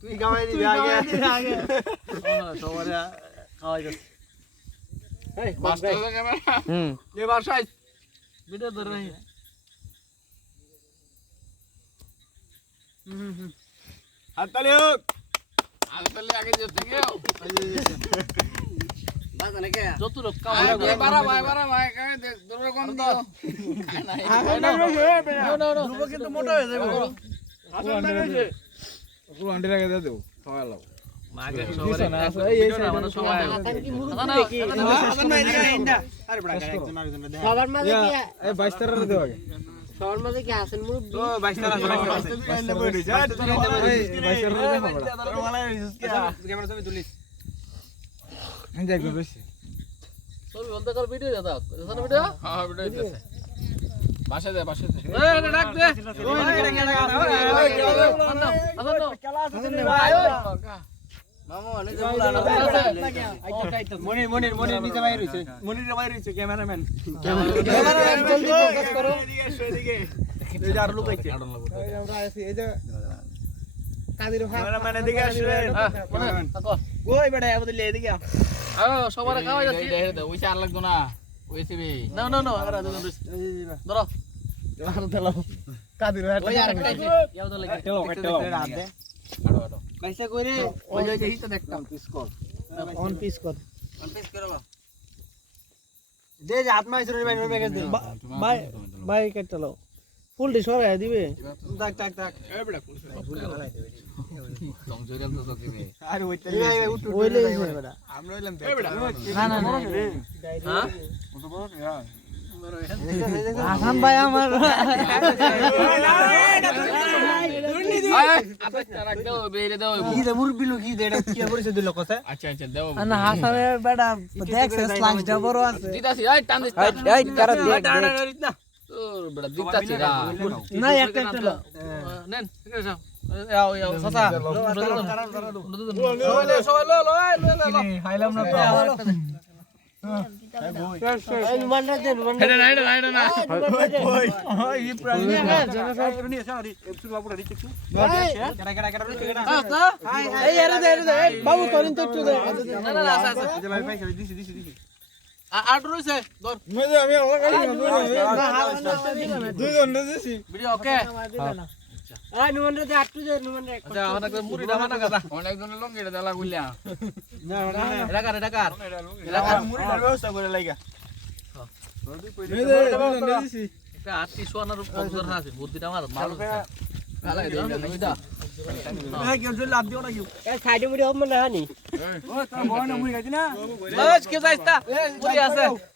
তুই গাওয়াই দিবি আগে সবারে খাওয়াই দে এই মাস্টার ক্যামেরা এবার সাইজ ভিডিও ধরে রাখি হাততালি হোক হাততালি আগে যেতে গেও বাস নাকি যত লোক কামড়া করে বারা ভাই দূর কোন দিও না দুটো কিন্তু মোটা হয়ে যাবে আসল লাগে পুরো আন্ডি রেখে দাও খাওয়া লাও মাগে সবারে এই মানে সবাই আসান ভাই দিকে ইন্ডা আরে বড় গায় একজন আরেকজন দে সবার মাঝে কি এই 22 টাকা দেও আগে সবার মাঝে কি আছেন মুরব্বি ও 22 টাকা আছে 22 টাকা বই যা 22 টাকা দেখো বড় ক্যামেরা ছবি তুলিস আমি যাই গো বেশি ছবি বন্ধ কর ভিডিও দাও জানো ভিডিও হ্যাঁ ভিডিও দিতেছে বাসা দে এই ডাক দে ওই খেলা আছে ভাই মামু অনেক মনির নিচে বাইরে হইছে মনির বাইরে হইছে ক্যামেরাম্যান জলদি ফোকাস করো এদিকে এই যে আর লোক আইছে আমরা আছি এই যে কাদির ভাই ক্যামেরাম্যান এদিকে আসবে থাকো কই বেটা বদলে এদিকে আও সবার খাওয়া যাচ্ছে ওই 4 লাগতো না ওই সিবি না আরে ধরো ধরো কাদির ভাই ওই আরেকটা ইয়াও তো লাগে টেলো হাত দে আড়ো कैसे করে ওই যে হিতে দেখতাম পিস কর অন পিস করলো দে যে হাত মাইছে রে ভাই ওর ব্যাগে দে ভাই কেটলো ফুল ডিশ সরাই দিবে তাক এ বড়া ফুল ঢালাই দিবে তং জরিয়াল তো দিবে আরে ওইলে বেটা আমরা হইলাম এ বড়া না হ্যাঁ কত বড় হ্যাঁ আসান ভাই আমার হাসানের বেটা দেখছে স্লাংসটা বড় আছে না একটা নেন হাইলাম না বাবু করেন তো একটু আট রয়েছে ওকে বুদ্ধিটা আমার ভালো